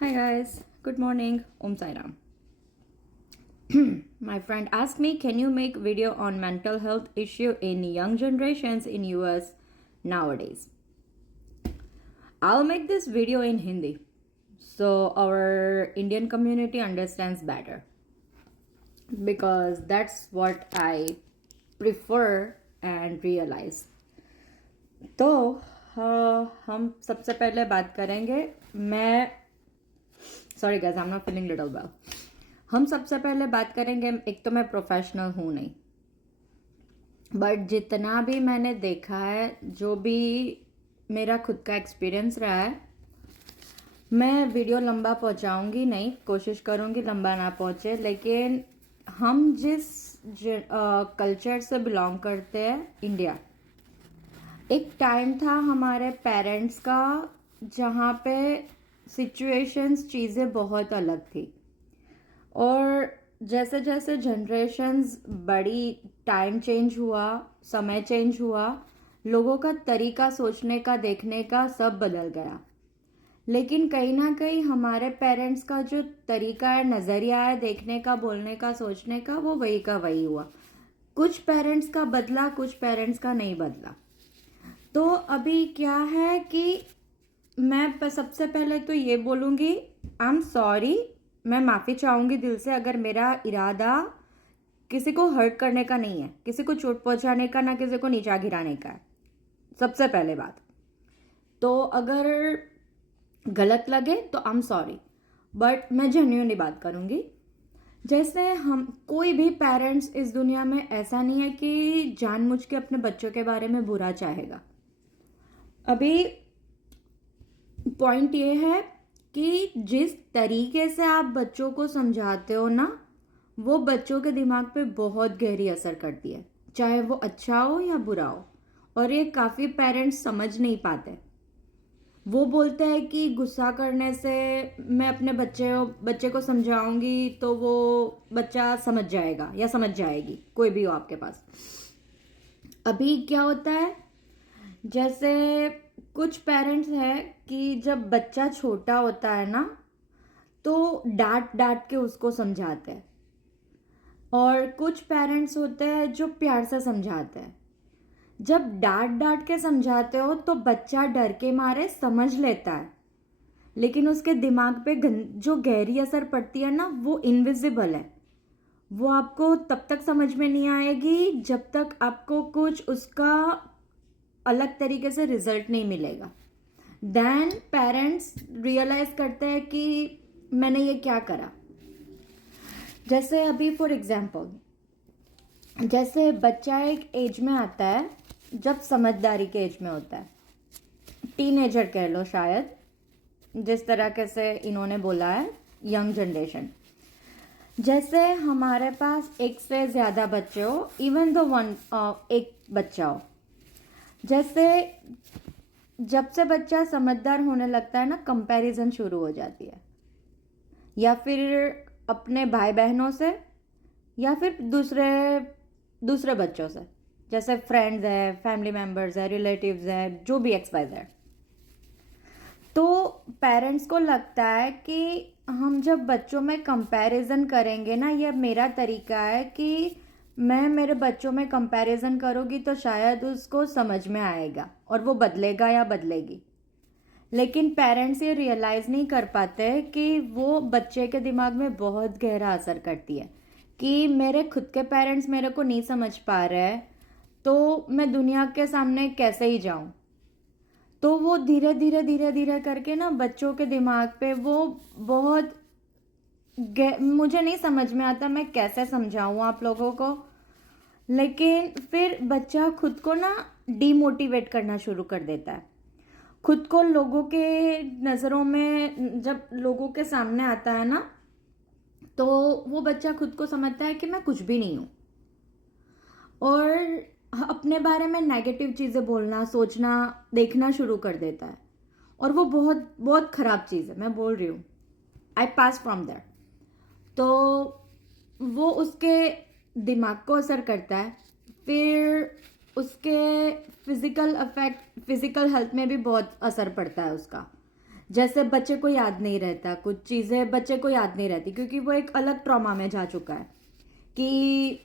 Hi guys, good morning. Om Sai Ram. My friend asked me, can you make video on mental health issue in young generations in US nowadays? I'll make this video in Hindi so our Indian community understands better because that's what I prefer and realize. तो हम सबसे पहले बात करेंगे मैं sorry guys I am not feeling little well हम सबसे पहले बात करेंगे एक तो मैं प्रोफेशनल हूँ नहीं बट जितना भी मैंने देखा है जो भी मेरा खुद का एक्सपीरियंस रहा है मैं वीडियो लंबा पहुँचाऊँगी नहीं कोशिश करूँगी लंबा ना पहुँचे लेकिन हम जिस कल्चर से बिलोंग करते हैं इंडिया एक टाइम था हमारे पेरेंट्स का जहाँ पे सिचुएशंस चीज़ें बहुत अलग थी और जैसे जैसे जनरेशन्स बड़ी टाइम चेंज हुआ समय चेंज हुआ लोगों का तरीका सोचने का देखने का सब बदल गया लेकिन कहीं ना कहीं हमारे पेरेंट्स का जो तरीका है नज़रिया है देखने का बोलने का सोचने का वो वही का वही हुआ कुछ पेरेंट्स का बदला कुछ पेरेंट्स का नहीं बदला तो अभी क्या है कि मैं सबसे पहले तो ये बोलूँगी आई एम सॉरी मैं माफ़ी चाहूँगी दिल से अगर मेरा इरादा किसी को हर्ट करने का नहीं है किसी को चोट पहुँचाने का ना किसी को नीचा गिराने का है सबसे पहले बात तो अगर गलत लगे तो आई एम सॉरी बट मैं जेन्युइनली बात करूँगी जैसे हम कोई भी पेरेंट्स इस दुनिया में ऐसा नहीं है कि जानबूझ के अपने बच्चों के बारे में बुरा चाहेगा अभी पॉइंट ये है कि जिस तरीके से आप बच्चों को समझाते हो ना वो बच्चों के दिमाग पे बहुत गहरी असर करती है चाहे वो अच्छा हो या बुरा हो और ये काफ़ी पेरेंट्स समझ नहीं पाते वो बोलते हैं कि गुस्सा करने से मैं अपने बच्चे को समझाऊंगी तो वो बच्चा समझ जाएगा या समझ जाएगी कोई भी हो आपके पास अभी क्या होता है जैसे कुछ पेरेंट्स हैं कि जब बच्चा छोटा होता है ना तो डांट डांट के उसको समझाते हैं और कुछ पेरेंट्स होते हैं जो प्यार से समझाते हैं जब डांट डांट के समझाते हो तो बच्चा डर के मारे समझ लेता है लेकिन उसके दिमाग पे जो गहरी असर पड़ती है ना वो इनविजिबल है वो आपको तब तक समझ में नहीं आएगी जब तक आपको कुछ उसका अलग तरीके से रिजल्ट नहीं मिलेगा देन पेरेंट्स रियलाइज करते हैं कि मैंने ये क्या करा जैसे अभी फॉर एग्जाम्पल जैसे बच्चा एक एज में आता है जब समझदारी के एज में होता है टीनेजर कह लो शायद जिस तरह से इन्होंने बोला है यंग जनरेशन जैसे हमारे पास एक से ज़्यादा बच्चे हो इवन दो एक बच्चा हो जैसे जब से बच्चा समझदार होने लगता है ना कंपैरिजन शुरू हो जाती है या फिर अपने भाई बहनों से या फिर दूसरे बच्चों से जैसे फ्रेंड्स है फैमिली मेम्बर्स है रिलेटिव्स है जो भी एक्स वाई जेड तो पेरेंट्स को लगता है कि हम जब बच्चों में कंपैरिजन करेंगे ना ये मेरा तरीका है कि मैं मेरे बच्चों में कंपैरिजन करूँगी तो शायद उसको समझ में आएगा और वो बदलेगा या बदलेगी लेकिन पेरेंट्स ये रियलाइज़ नहीं कर पाते कि वो बच्चे के दिमाग में बहुत गहरा असर करती है कि मेरे खुद के पेरेंट्स मेरे को नहीं समझ पा रहे हैं तो मैं दुनिया के सामने कैसे ही जाऊं तो वो धीरे धीरे धीरे धीरे करके ना बच्चों के दिमाग पे वो बहुत मुझे नहीं समझ में आता मैं कैसे समझाऊं आप लोगों को लेकिन फिर बच्चा खुद को ना डीमोटिवेट करना शुरू कर देता है खुद को लोगों के नज़रों में जब लोगों के सामने आता है ना तो वो बच्चा खुद को समझता है कि मैं कुछ भी नहीं हूँ और अपने बारे में नेगेटिव चीज़ें बोलना सोचना देखना शुरू कर देता है और वो बहुत बहुत ख़राब चीज़ है मैं बोल रही हूँ आई पास फ्रॉम दैट तो वो उसके दिमाग को असर करता है फिर उसके फिजिकल हेल्थ में भी बहुत असर पड़ता है उसका जैसे बच्चे को याद नहीं रहता, कुछ चीज़ें बच्चे को याद नहीं रहती क्योंकि वो एक अलग ट्रॉमा में जा चुका है, कि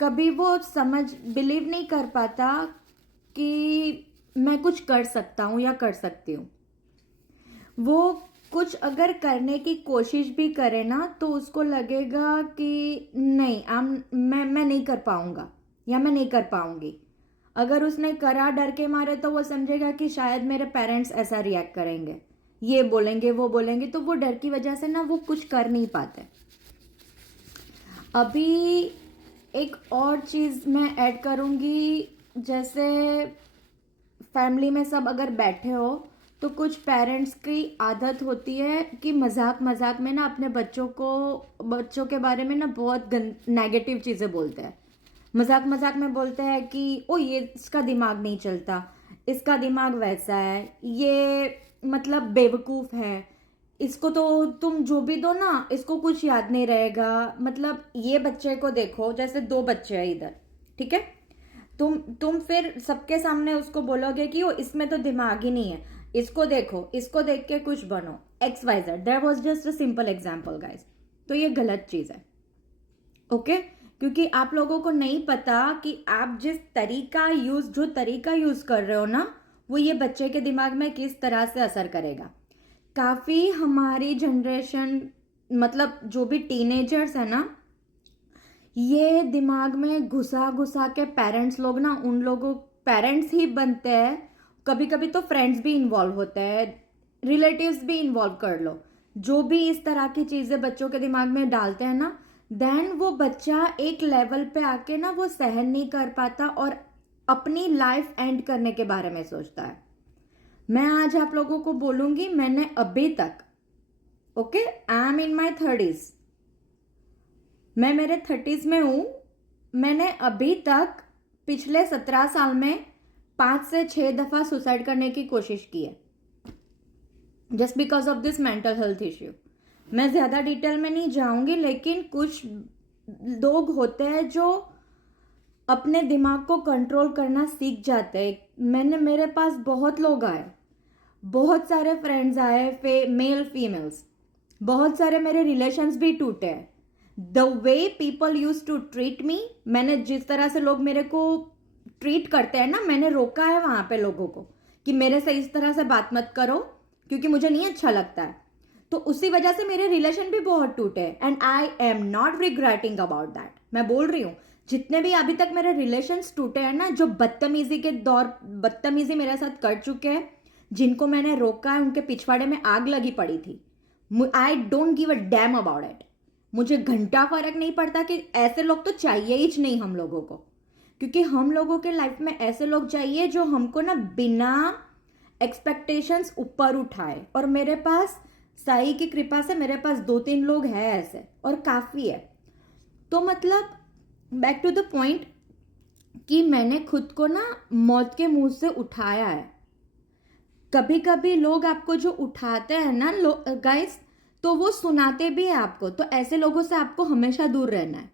कभी वो समझ बिलीव नहीं कर पाता कि मैं कुछ कर सकता हूँ या कर सकती हूँ। वो कुछ अगर करने की कोशिश भी करे ना तो उसको लगेगा कि नहीं मैं नहीं कर पाऊंगा या मैं नहीं कर पाऊंगी। अगर उसने करा डर के मारे तो वो समझेगा कि शायद मेरे पेरेंट्स ऐसा रिएक्ट करेंगे, ये बोलेंगे वो बोलेंगे, तो वो डर की वजह से ना वो कुछ कर नहीं पाते। अभी एक और चीज़ मैं ऐड करूँगी, जैसे फैमिली में सब अगर बैठे हो तो कुछ पेरेंट्स की आदत होती है कि मजाक मजाक में ना अपने बच्चों के बारे में ना बहुत नेगेटिव चीज़ें बोलते हैं। मजाक मजाक में बोलते हैं कि ओ ये इसका दिमाग नहीं चलता, इसका दिमाग वैसा है, ये मतलब बेवकूफ़ है, इसको तो तुम जो भी दो ना इसको कुछ याद नहीं रहेगा। मतलब ये बच्चे को देखो, जैसे दो बच्चे हैं इधर, ठीक है, तुम फिर सबके सामने उसको बोलोगे कि वो इसमें तो दिमाग ही नहीं है, इसको देखो, इसको देख के कुछ बनो, X Y Z. There was just a simple example guys. तो ये गलत चीज़ है, ओके? क्योंकि आप लोगों को नहीं पता कि आप जो तरीका यूज कर रहे हो ना, वो ये बच्चे के दिमाग में किस तरह से असर करेगा। काफी हमारी जनरेशन, मतलब जो भी टीनेजर्स है ना, ये दिमाग में घुसा घुसा के पेरेंट्स लोग ना, उन लोगों पेरेंट्स ही बनते हैं, कभी कभी तो फ्रेंड्स भी इन्वॉल्व होते हैं, रिलेटिव्स भी इन्वॉल्व कर लो, जो भी इस तरह की चीजें बच्चों के दिमाग में डालते हैं ना, देन वो बच्चा एक लेवल पे आके ना वो सहन नहीं कर पाता और अपनी लाइफ एंड करने के बारे में सोचता है। मैं आज आप लोगों को बोलूंगी, मैंने अभी तक, okay, I am in my 30s, मैं मेरे 30s में हूं, मैंने अभी तक पिछले 17 साल में 5 से 6 दफा सुसाइड करने की कोशिश की है, just because of this mental health issue. मैं ज्यादा डिटेल में नहीं जाऊंगी, लेकिन कुछ लोग होते हैं जो अपने दिमाग को कंट्रोल करना सीख जाते हैं। मेरे पास बहुत लोग आए, बहुत सारे फ्रेंड्स आए, मेल फीमेल्स, बहुत सारे मेरे रिलेशंस भी टूटे। The way people use to treat me, मैंने जिस तरह से लोग मेरे को ट्रीट करते हैं ना, मैंने रोका है वहां पे लोगों को कि मेरे से इस तरह से बात मत करो क्योंकि मुझे नहीं अच्छा लगता है। तो उसी वजह से मेरे रिलेशन भी बहुत टूटे, and I am not regretting about that. मैं बोल रही हूँ, जितने भी अभी तक मेरे रिलेशंस टूटे हैं ना, जो बदतमीजी मेरे साथ कर चुके हैं, जिनको मैंने रोका है, उनके पिछवाड़े में आग लगी पड़ी थी। I don't give a damn about it. मुझे घंटा फर्क नहीं पड़ता कि ऐसे लोग तो चाहिए ही नहीं हम लोगों को, क्योंकि हम लोगों के लाइफ में ऐसे लोग चाहिए जो हमको ना बिना एक्सपेक्टेशंस ऊपर उठाए। और मेरे पास साई की कृपा से मेरे पास 2-3 लोग हैं ऐसे, और काफी है। तो मतलब बैक टू द पॉइंट, कि मैंने खुद को ना मौत के मुंह से उठाया है। कभी कभी लोग आपको जो उठाते हैं ना गाइस, तो वो सुनाते भी है आपको। तो ऐसे लोगों से आपको हमेशा दूर रहना है,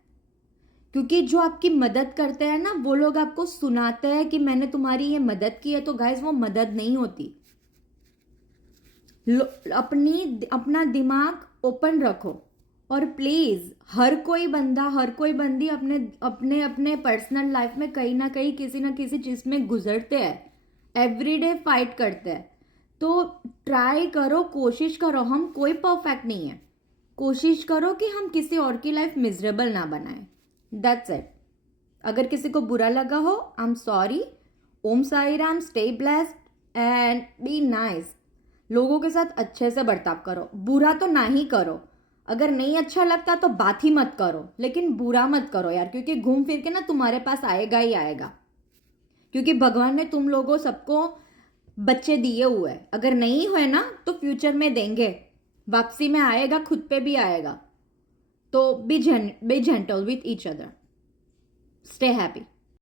क्योंकि जो आपकी मदद करते हैं ना, वो लोग आपको सुनाते हैं कि मैंने तुम्हारी ये मदद की है, तो गाइस वो मदद नहीं होती। अपना दिमाग ओपन रखो, और प्लीज हर कोई बंदा, हर कोई बंदी अपने अपने अपने पर्सनल लाइफ में कहीं ना कहीं किसी ना किसी चीज में गुजरते हैं, एवरीडे फाइट करते हैं। तो ट्राई करो, कोशिश करो, हम कोई परफेक्ट नहीं है, कोशिश करो कि हम किसी और की लाइफ मिजरेबल ना बनाए। That's it. अगर किसी को बुरा लगा हो, I am sorry. Om Sai Ram, stay blessed and be nice. लोगों के साथ अच्छे से बर्ताव करो, बुरा तो ना ही करो। अगर नहीं अच्छा लगता तो बात ही मत करो, लेकिन बुरा मत करो यार, क्योंकि घूम फिर के ना तुम्हारे पास आएगा ही आएगा। क्योंकि भगवान ने तुम लोगों सबको बच्चे दिए हुए हैं, अगर नहीं हुए ना तो फ्यूचर में देंगे, वापसी में आएगा, खुद पे भी आएगा। तो B gentle with each other, stay happy.